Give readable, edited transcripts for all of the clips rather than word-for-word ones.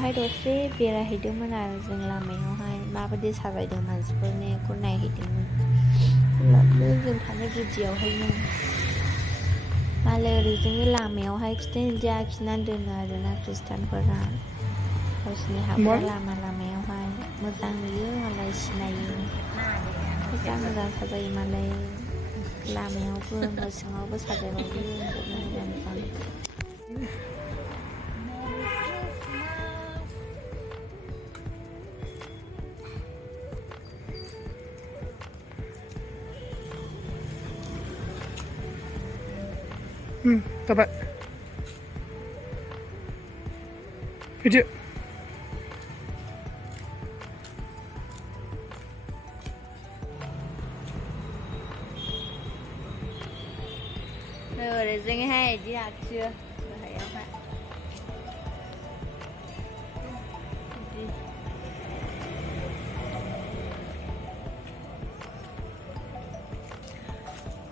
लामायावहाय दसे बेरायहैदोंमोन आरो जों लामायावहाय माबायदि साजायदों मानसिफोरनि बेखौ नायहैदोंमोन जों थानाय गुदियावहायनो मालाय ओरै जोंनि लामायावहाय खिथानो इदि आखिनानै दोनो आरोना खृष्टानफोरा गावसिनि हाबग्रा लामायावहाय मोजां नुयो मालाय सिनायो मोजां साजायो मालाय लामायावबो न' सिङावबो साजायबावो मोजां Coba. Video. Rồi dừng hay đi học chưa? Rồi không ạ.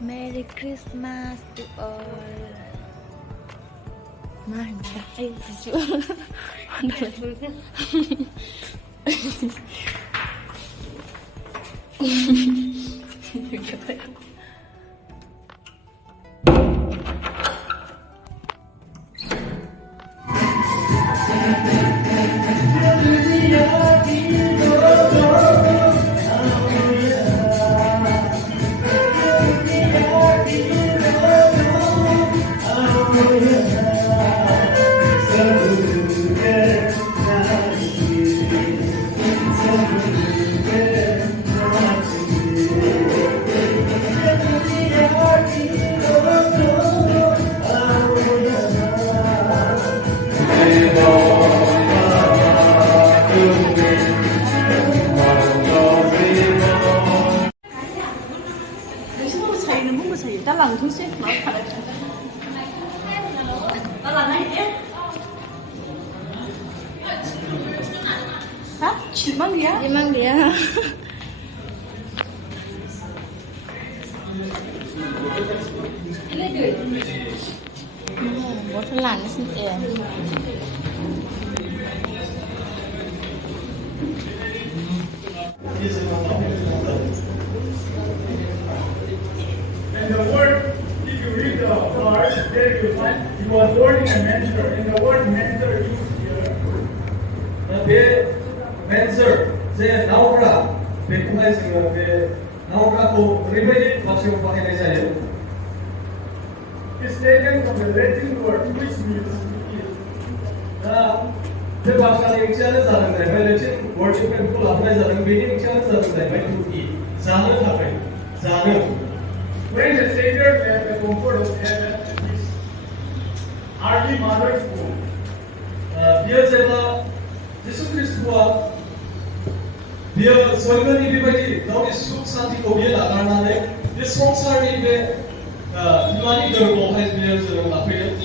Merry Christmas to all. Mantap, ayo jujur. Hah? 7만 개야? 2만 개야. Bố thân làng nó xin tiền. And the word, if you read the card, there you find you are born in a mentor. And the word mentor used here. mentor, saya naura, bekumai sehingga naura ko ribet masih pakai saya. It's taken from the Latin word which means eat. The bahasa Inggrisnya jalan deh, Latin word itu kan pula apa jalan Inggrisnya jalan deh, to eat. Jalan apa? Jalan. When the Savior left the comfort of heaven and his earthly mother's womb, dia cerita Yesus Kristus dia स्वर्गनि बेबायदि गावनि सुख शान्तिखौ बियो नागारनानै बे संसारनि बे बिमानि गोरबोआवहाय बियो जोनोम लाफैदों.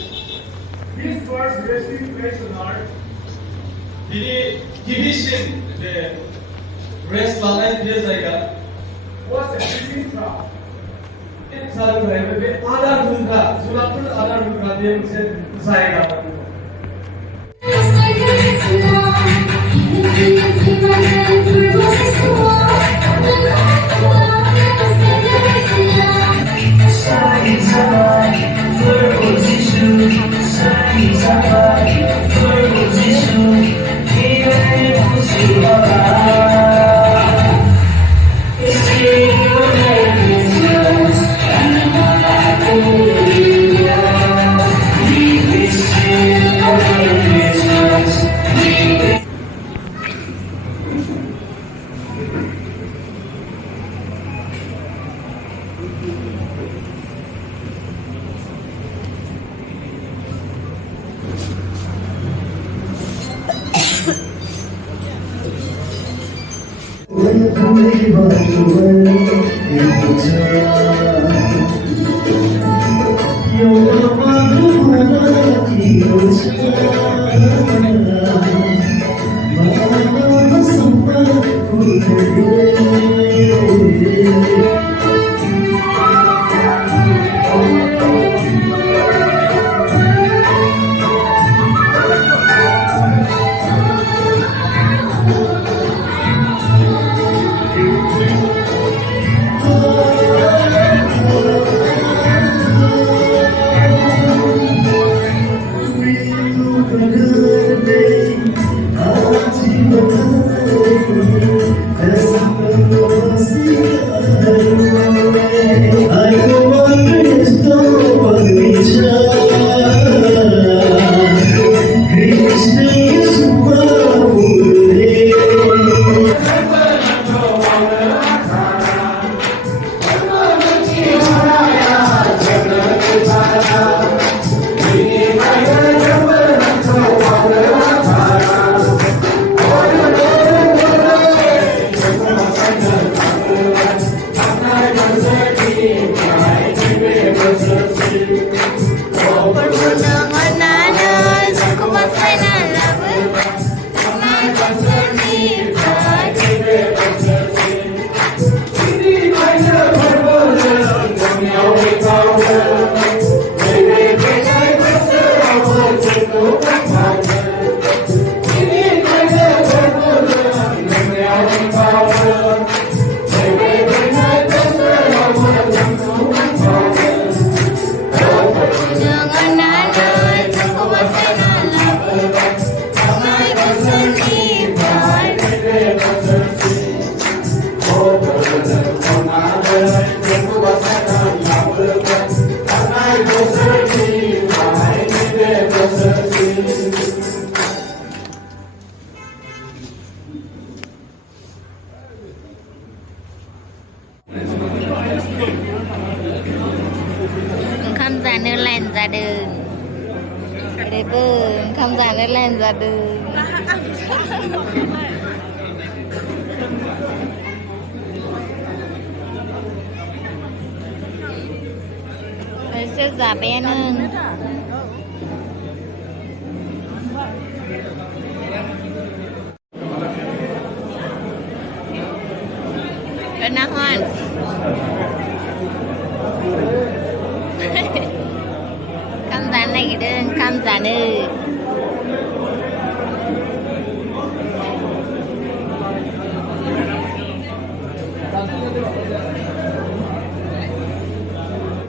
His first resting place on earth, बिनि गिबिसिन बे रेस्ट लानाय बियो जायगा was a feeding trough. जादों जाहैबाय बे आदार होग्रा जुनारफोर आदार होग्रा बे मोनसे जायगा. Oंखाम जानो लाइन जादों ओरैबो ओंखाम जानो लाइन जादों एसे जाबायानो नाहwn ओंखाम जानो नागिरदों ओंखाम जानो